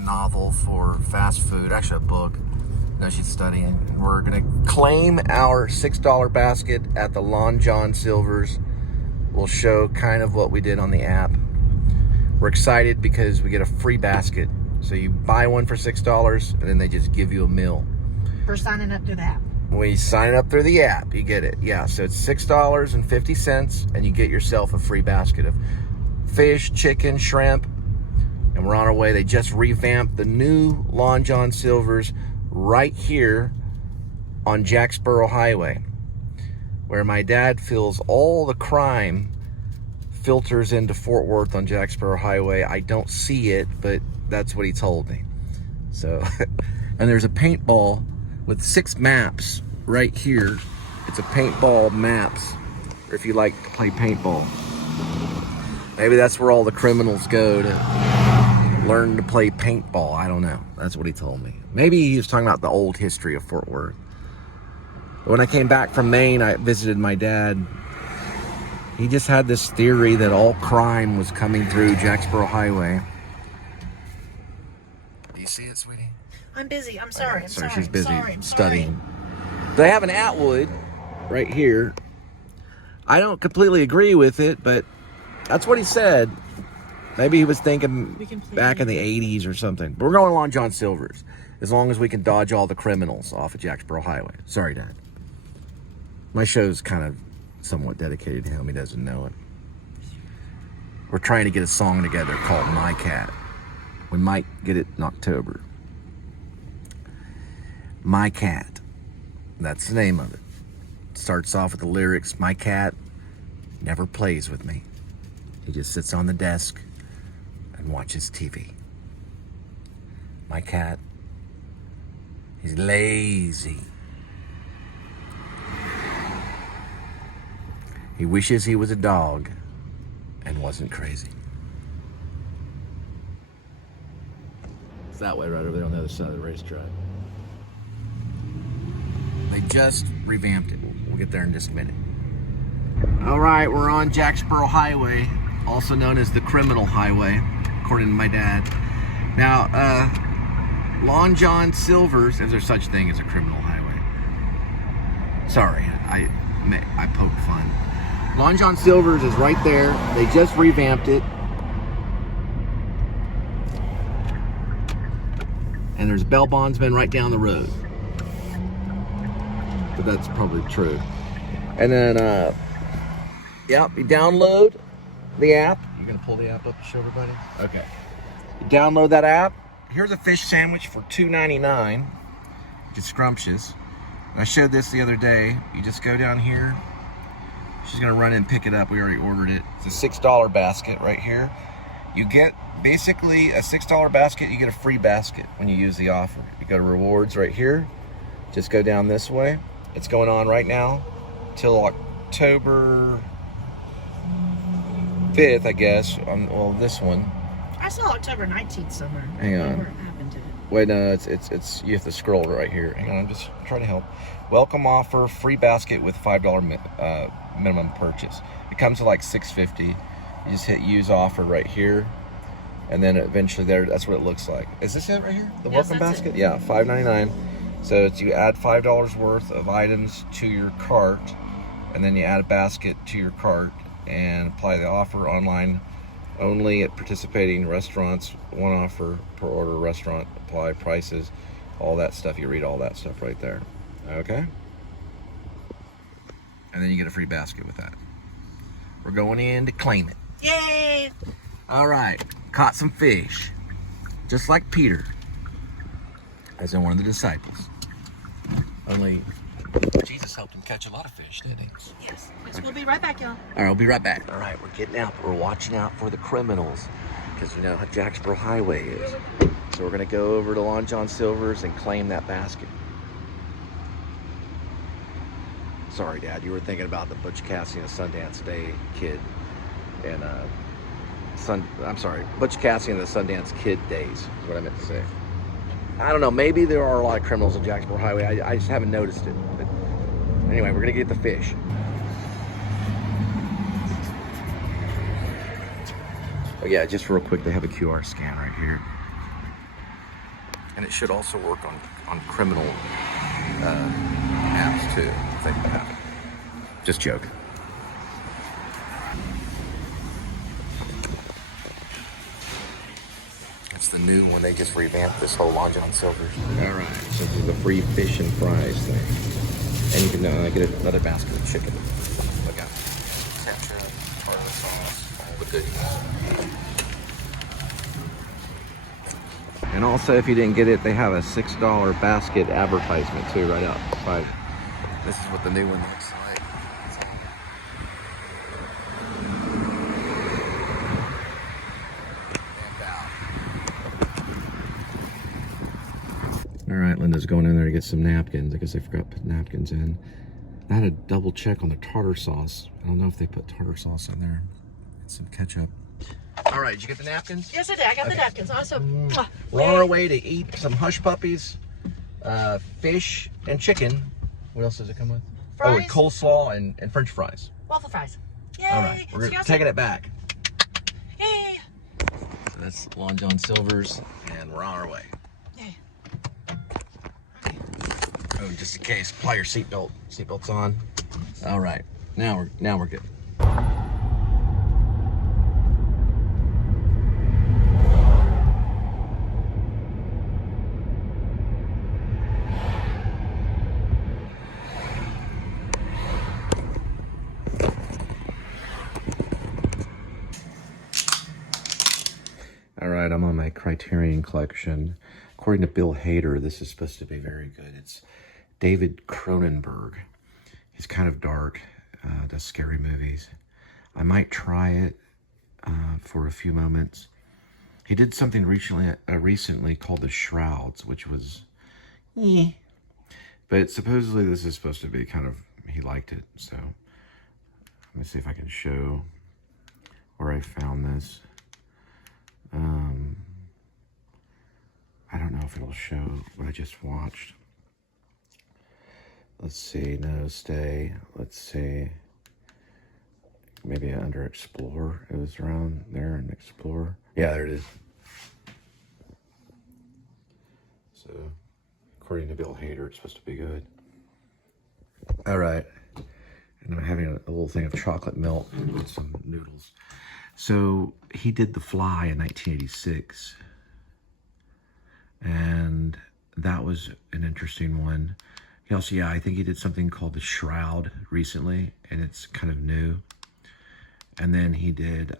novel for fast food, actually a book. No, she's studying. And we're gonna claim our $6 basket at the Long John Silver's. We'll show kind of what we did on the app. We're excited because we get a free basket. So you buy one for $6 and then they just give you a meal. For signing up through the app. When you sign up through the app, you get it. Yeah, so it's $6.50 and you get yourself a free basket of fish, chicken, shrimp. And we're on our way. They just revamped the new Long John Silver's right here on Jacksboro Highway, where my dad feels all the crime filters into Fort Worth on Jacksboro Highway. I don't see it, but that's what he told me. So, and there's a paintball with 6 maps right here. It's a paintball maps, or if you like to play paintball. Maybe that's where all the criminals go to learn to play paintball. I don't know. That's what he told me. Maybe he was talking about the old history of Fort Worth. But when I came back from Maine, I visited my dad. He just had this theory that all crime was coming through Jacksboro Highway. Do you see it, sweetie? I'm busy. I'm sorry. Okay, sorry, she's busy I'm studying. They have an Atwood right here. I don't completely agree with it, but that's what he said. Maybe he was thinking back in the 80s or something. But we're going along John Silver's, as long as we can dodge all the criminals off of Jacksboro Highway. Sorry, Dad. My show's kind of somewhat dedicated to him. He doesn't know it. We're trying to get a song together called My Cat. We might get it in October. My Cat. That's the name of it. Starts off with the lyrics, my cat never plays with me. He just sits on the desk and watches TV. My cat, he's lazy. He wishes he was a dog and wasn't crazy. It's that way right over there on the other side of the racetrack. They just revamped it. We'll get there in just a minute. All right, we're on Jacksboro Highway, also known as the Criminal Highway, according to my dad. Now, Long John Silver's, is there such thing as a criminal highway? Sorry, I poke fun. Long John Silver's is right there. They just revamped it. And there's a bail bondsman right down the road. But that's probably true. And then, yep, you download the app. You're gonna pull the app up to show everybody? Okay. You download that app. Here's a fish sandwich for $2.99, which is scrumptious. I showed this the other day. You just go down here. She's gonna run in and pick it up. We already ordered it. It's a $6 basket right here. You get basically a $6 basket, you get a free basket when you use the offer. You go to rewards right here. Just go down this way. It's going on right now till October 5th, I guess. Well, this one. I saw October 19th somewhere. Hang on. What happened to it? Wait, no, it's you have to scroll right here. Hang on, I'm just trying to help. Welcome offer, free basket with $5 minimum purchase. It comes to like $6.50. You just hit use offer right here, and then eventually there. That's what it looks like. Is this it right here? The welcome basket? Yeah, $5.99. So it's you add $5 worth of items to your cart, and then you add a basket to your cart and apply the offer online only at participating restaurants. One offer per order, restaurant, apply prices, all that stuff. You read all that stuff right there. Okay? And then you get a free basket with that. We're going in to claim it. Yay! All right, caught some fish, just like Peter, as in one of the disciples. Only Jesus helped him catch a lot of fish, didn't he? Yes. We'll be right back, y'all. All right, we'll be right back. All right, we're getting out, but we're watching out for the criminals, because you know how Jacksboro Highway is. So we're gonna go over to Long John Silver's and claim that basket. Sorry, Dad, you were thinking about the Butch Cassidy and Sundance Day kid, and Butch Cassidy and the Sundance Kid days is what I meant to say. I don't know, maybe there are a lot of criminals on Jacksboro Highway. I just haven't noticed it. But anyway, we're gonna get the fish. Oh yeah, just real quick, they have a QR scan right here. And it should also work on criminal apps too, if they have it. Just joking. It's the new one. They just revamped this whole Long John Silver's. All right, so this is the free fish and fries thing. And you can get another basket of chicken. Look out. Ketchup, tartar sauce, all the goodies. And also, if you didn't get it, they have a $6 basket advertisement too, right outside. This is what the new one looks like. All right, Linda's going in there to get some napkins. I guess they forgot to put napkins in. I had to double check on the tartar sauce. I don't know if they put tartar sauce in there. And some ketchup. All right, did you get the napkins? Yes, I did. I got the napkins. Awesome. We're on our way to eat some hush puppies, fish, and chicken. What else does it come with? Fries. Oh, and coleslaw and French fries. Waffle fries. Yay. All right, we're taking it back. Yay. So that's Long John Silver's, and we're on our way. Yay. Oh, just in case, apply your seatbelt. Seatbelt's on. All right, now we're good. All right, I'm on my Criterion collection. According to Bill Hader, this is supposed to be very good. It's David Cronenberg. He's kind of dark, does scary movies. I might try it for a few moments. He did something recently called The Shrouds, which was, but supposedly this is supposed to be kind of, he liked it. So let me see if I can show where I found this. I don't know if it'll show what I just watched. Let's see, no, stay. Let's see. Maybe under Explore. It was around there in Explore. Yeah, there it is. So, according to Bill Hader, it's supposed to be good. All right. And I'm having a little thing of chocolate milk with some noodles. So he did The Fly in 1986, and that was an interesting one. He also, I think he did something called The Shroud recently, and it's kind of new. And then he did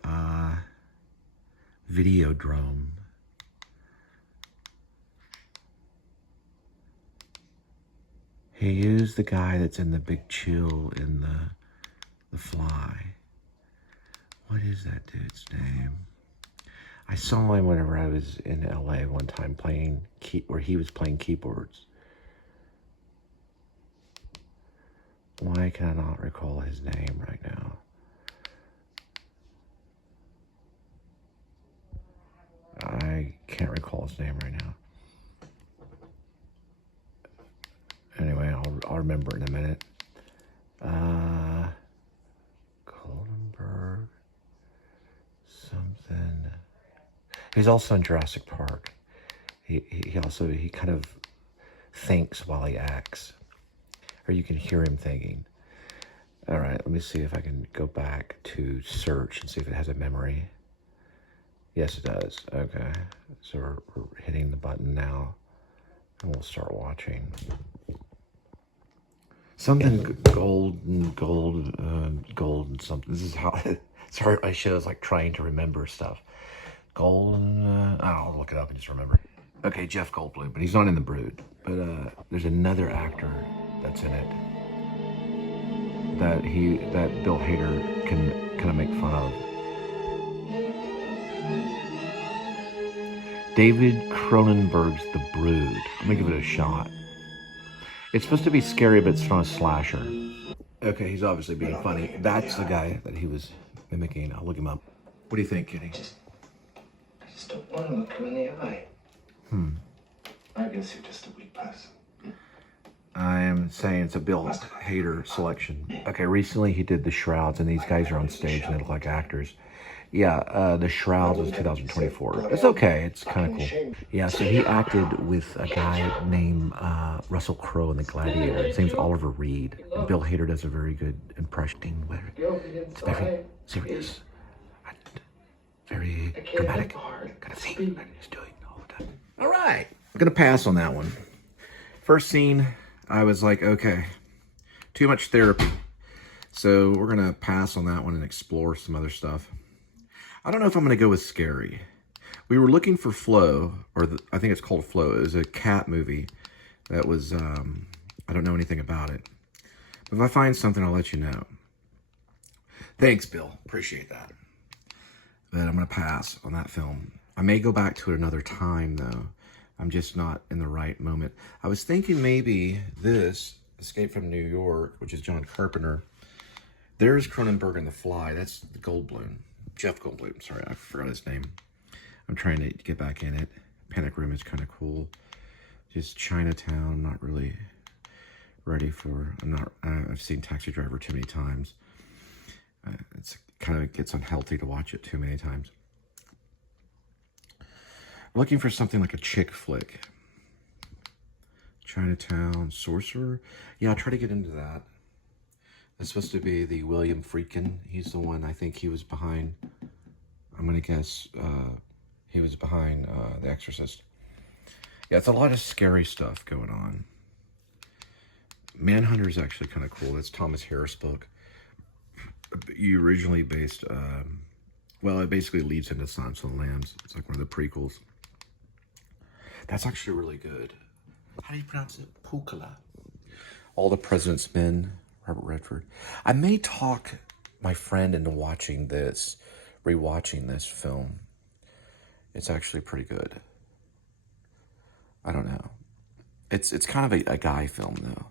Videodrome. He used the guy that's in The Big Chill in The Fly. What is that dude's name? I saw him whenever I was in LA one time where he was playing keyboards. Why can I not recall his name right now? I can't recall his name right now. Anyway, I'll remember in a minute. Cronenberg. Something. He's also in Jurassic Park. He kind of thinks while he acts, or you can hear him thinking. All right, let me see if I can go back to search and see if it has a memory. Yes, it does. Okay, so we're hitting the button now, and we'll start watching. Something golden something. This is how. Sorry, my show is like trying to remember stuff. Golden, I'll look it up and just remember. Okay, Jeff Goldblum, but he's not in The Brood. But there's another actor that's in it that Bill Hader can kind of make fun of. David Cronenberg's The Brood. I'm gonna give it a shot. It's supposed to be scary, but it's not a slasher. Okay, he's obviously being funny. That's the guy that he was mimicking. I'll look him up. What do you think, Kitty? I just don't want to look him in the eye. I guess you're just a weak person. I am saying it's a Bill Hader selection. Okay, recently he did The Shrouds, and these guys are on stage and they look like actors. Yeah, The Shroud was 2024. It's okay. It's kind of cool. Yeah, so he acted with a guy named Russell Crowe in The Gladiator. His name's Oliver Reed. And Bill Hader does a very good impression. It's very serious and very dramatic kind of thing that he's doing all the time. All right. I'm going to pass on that one. First scene, I was like, okay, too much therapy. So we're going to pass on that one and explore some other stuff. I don't know if I'm going to go with scary. We were looking for Flow, I think it's called Flow. It was a cat movie that was, I don't know anything about it. But if I find something, I'll let you know. Thanks, Bill. Appreciate that. But I'm going to pass on that film. I may go back to it another time, though. I'm just not in the right moment. I was thinking maybe this, Escape from New York, which is John Carpenter. There's Cronenberg and The Fly. That's the Goldblum. Jeff Goldblum. Sorry, I forgot his name. I'm trying to get back in it. Panic Room is kind of cool. Just Chinatown, not really ready for. I've seen Taxi Driver too many times. It's kind of gets unhealthy to watch it too many times. Looking for something like a chick flick. Chinatown, Sorcerer. Yeah, I'll try to get into that. It's supposed to be the William Friedkin. He's the one, I think he was behind, I'm going to guess, he was behind The Exorcist. Yeah, it's a lot of scary stuff going on. Manhunter is actually kind of cool. That's Thomas Harris' book. You originally based, well, it basically leads into Silence of the Lambs. It's like one of the prequels. That's actually really good. How do you pronounce it? Pukala. All the President's Men. Robert Redford. I may talk my friend into watching this, rewatching this film. It's actually pretty good. I don't know. It's kind of a guy film though.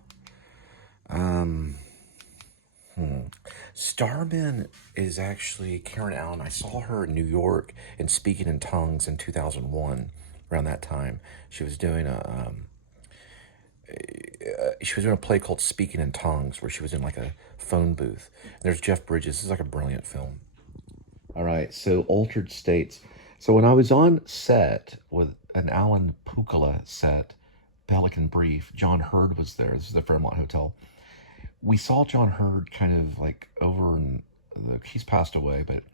Starman is actually Karen Allen. I saw her in New York in Speaking in Tongues in 2001. Around that time, she was doing a play called Speaking in Tongues, where she was in like a phone booth. And there's Jeff Bridges. This is like a brilliant film. All right, so Altered States. So when I was on set with an Alan Pukala set, Pelican Brief, John Hurd was there. This is the Fairmont Hotel. We saw John Hurd kind of like over in he's passed away, but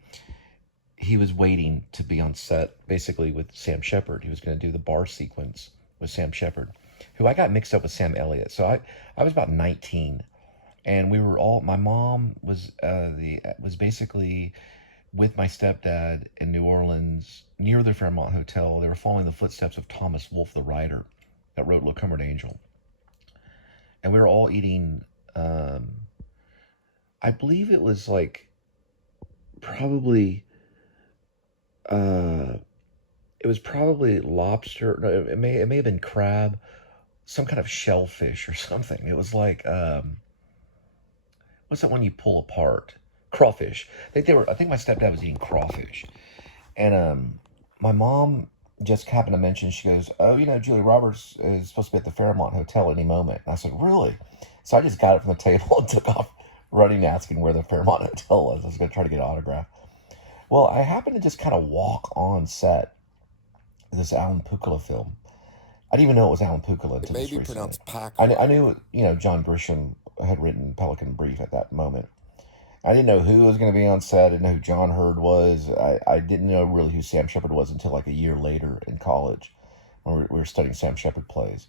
he was waiting to be on set basically with Sam Shepard. He was going to do the bar sequence with Sam Shepard, who I got mixed up with Sam Elliott. So I was about 19, and we were all, my mom was basically with my stepdad in New Orleans near the Fairmont Hotel. They were following the footsteps of Thomas Wolfe, the writer that wrote Low Cumbered Angel. And we were all eating, I believe it was like probably, it was probably lobster. No, it may have been crab, some kind of shellfish or something. It was like, what's that one you pull apart? Crawfish. I think my stepdad was eating crawfish. And my mom just happened to mention, she goes, oh, Julia Roberts is supposed to be at the Fairmont Hotel any moment. And I said, really? So I just got it from the table and took off running, asking where the Fairmont Hotel was. I was going to try to get an autograph. Well, I happened to just kind of walk on set this Alan Pukala film. I didn't even know it was Alan Pukala until this recently. I knew, John Grisham had written Pelican Brief at that moment. I didn't know who was going to be on set. I didn't know who John Hurd was. I didn't know really who Sam Shepard was until like a year later in college when we were studying Sam Shepard plays.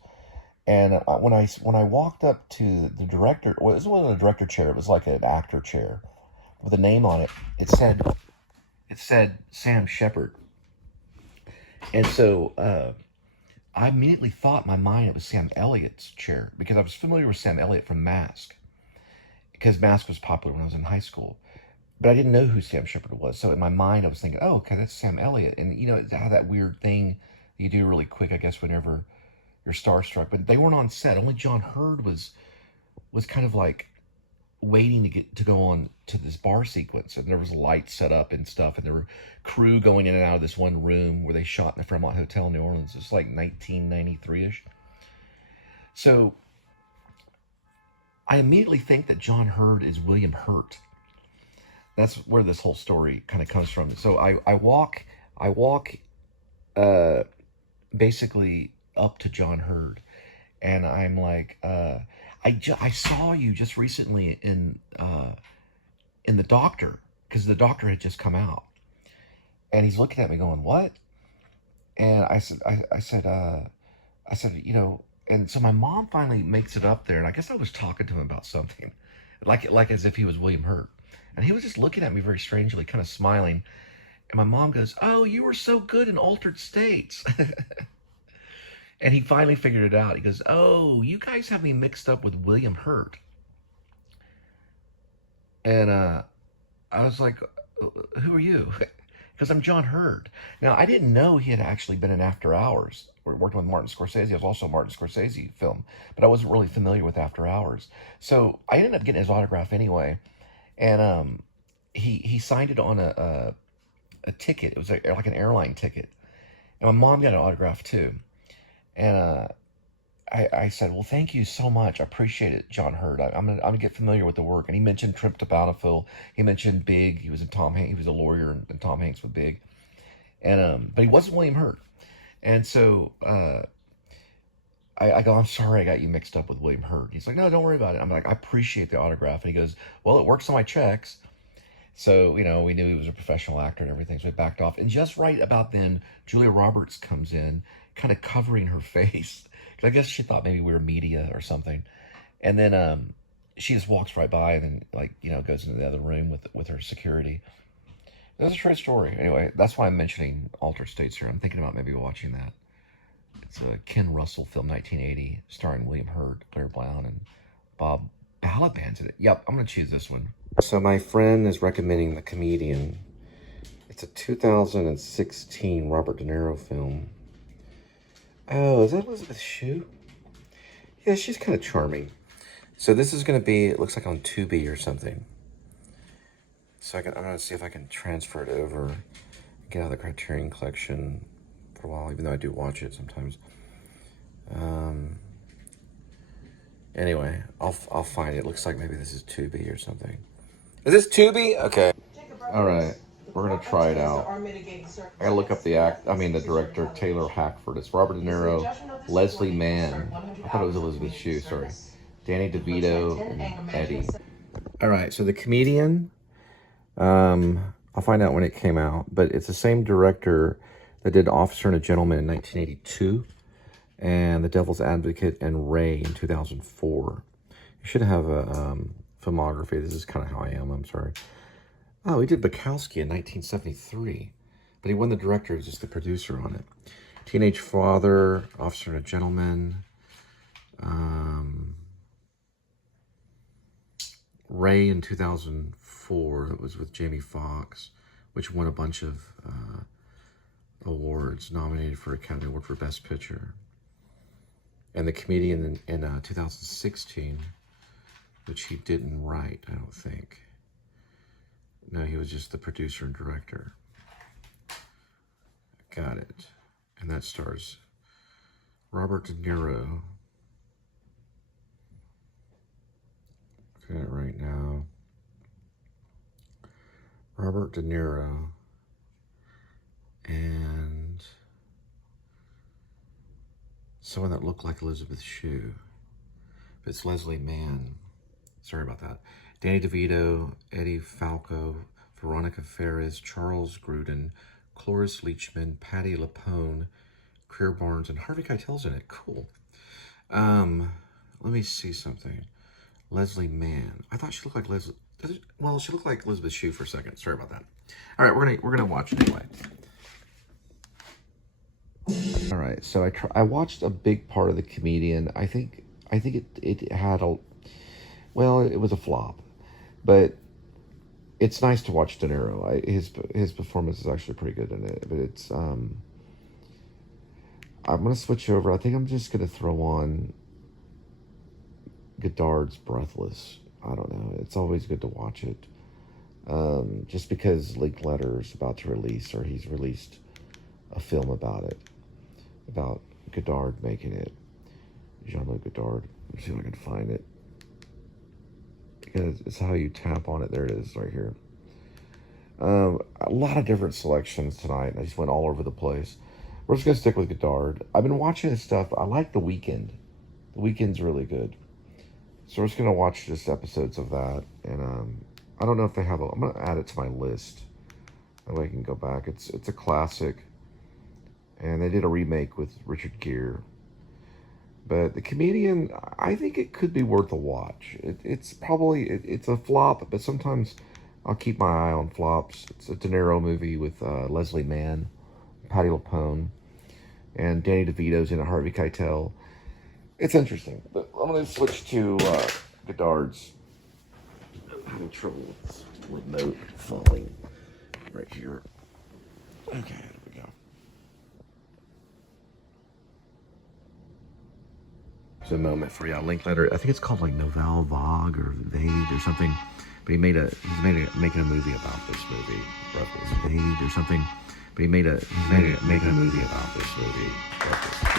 And when I walked up to the director, well, it wasn't a director chair. It was like an actor chair with a name on it. It said Sam Shepard. And so I immediately thought in my mind it was Sam Elliott's chair, because I was familiar with Sam Elliott from Mask, because Mask was popular when I was in high school. But I didn't know who Sam Shepard was. So in my mind, I was thinking, oh, okay, that's Sam Elliott. And it's how that weird thing you do really quick, I guess, whenever you're starstruck. But they weren't on set. Only John Hurd was kind of like waiting to go on to this bar sequence, and there was lights set up and stuff, and there were crew going in and out of this one room where they shot in the Fairmont Hotel in New Orleans. It's like 1993-ish. So I immediately think that John Hurd is William Hurt. that's where this whole story kind of comes from. So I walk basically up to John Hurd, and I'm like, I saw you just recently in the doctor, because the doctor had just come out, and he's looking at me going, what? And I said, you know, and so my mom finally makes it up there, and I guess I was talking to him about something, like as if he was William Hurt, and he was just looking at me very strangely, kind of smiling, and my mom goes, oh, you were so good in Altered States. And he finally figured it out. He goes, oh, you guys have me mixed up with William Hurt. And I was like, who are you? Because I'm John Hurd. Now, I didn't know he had actually been in After Hours. We're working with Martin Scorsese. It was also a Martin Scorsese film, but I wasn't really familiar with After Hours. So I ended up getting his autograph anyway. And he signed it on a ticket. It was like an airline ticket. And my mom got an autograph too. And I said, well, thank you so much. I appreciate it, John Hurd. I'm gonna get familiar with the work. And he mentioned Trip to Bountiful. He mentioned Big. He was in Tom Hanks. He was a lawyer in Tom Hanks with Big. And but he wasn't William Hurt. And so I go, I'm sorry I got you mixed up with William Hurt. He's like, no, don't worry about it. I'm like, I appreciate the autograph. And he goes, well, it works on my checks. So, you know, we knew he was a professional actor and everything, so we backed off. And just right about then, Julia Roberts comes in, kind of covering her face. Because I guess she thought maybe we were media or something. And then she just walks right by and then, like, you know, goes into the other room with her security. That's a true story. Anyway, that's why I'm mentioning Altered States here. I'm thinking about maybe watching that. It's a Ken Russell film, 1980, starring William Hurt, Claire Brown, and Bob Balaban's in it. Yep, I'm going to choose this one. So my friend is recommending The Comedian. It's a 2016 Robert De Niro film. Oh, is that Elizabeth Shue? Yeah, she's kind of charming. So this is going to be, it looks like on Tubi or something. So I'm going to see if I can transfer it over, get out of the Criterion collection for a while, even though I do watch it sometimes. Anyway, I'll find it. It looks like maybe this is Tubi or something. Is this Tubi? Okay. All right. We're going to try it out. I got to look up the director, Taylor Hackford. It's Robert De Niro, Leslie Mann. I thought it was Elizabeth Shue, sorry. Danny DeVito, and Eddie. All right, so The Comedian, I'll find out when it came out, but it's the same director that did Officer and a Gentleman in 1982, and The Devil's Advocate and Ray in 2004. You should have a filmography. This is kind of how I am, I'm sorry. Oh, he did Bukowski in 1973, but he wasn't the director, he was just the producer on it. Teenage Father, Officer and a Gentleman, Ray in 2004, that was with Jamie Foxx, which won a bunch of awards, nominated for Academy Award for Best Picture. And The Comedian in 2016, which he didn't write, I don't think. No, he was just the producer and director. Got it. And that stars Robert De Niro. Got it right now. Robert De Niro. And someone that looked like Elizabeth Shue. But it's Leslie Mann. Sorry about that. Danny DeVito, Eddie Falco, Veronica Ferris, Charles Gruden, Cloris Leachman, Patti LuPone, Greer Barnes, and Harvey Keitel's in it. Cool. Let me see something. Leslie Mann. I thought she looked like Leslie. Well, she looked like Elizabeth Shue for a second. Sorry about that. All right, we're gonna watch it anyway. All right, so I watched a big part of The Comedian. I think it had a, well, it was a flop, but it's nice to watch De Niro. His performance is actually pretty good in it. But it's I'm gonna switch over. I think I'm just gonna throw on Godard's Breathless. I don't know. It's always good to watch it. Just because Linklater is about to release, or he's released a film about it, about Godard making it. Jean-Luc Godard. Let me see if I can find it. Because it's how you tap on it. There it is, right here. A lot of different selections tonight. I just went all over the place. We're just going to stick with Godard. I've been watching his stuff. I like The Weeknd. The Weeknd's really good. So we're just going to watch just episodes of that. And I don't know if they have I'm going to add it to my list. That way I can go back. It's a classic. And they did a remake with Richard Gere. But The Comedian, I think it could be worth a watch. It's probably, it's a flop, but sometimes I'll keep my eye on flops. It's a De Niro movie with Leslie Mann, Patti LuPone, and Danny DeVito's in it, Harvey Keitel. It's interesting. But I'm going to switch to Godard's. I'm having trouble with this remote falling right here. Okay, there we go. There's a moment for you. A link letter. I think it's called like Nouvelle Vague or Vague or something. But he's making a movie about this movie, Breathless. Vague or something. But he's making a movie about this movie, Breathless.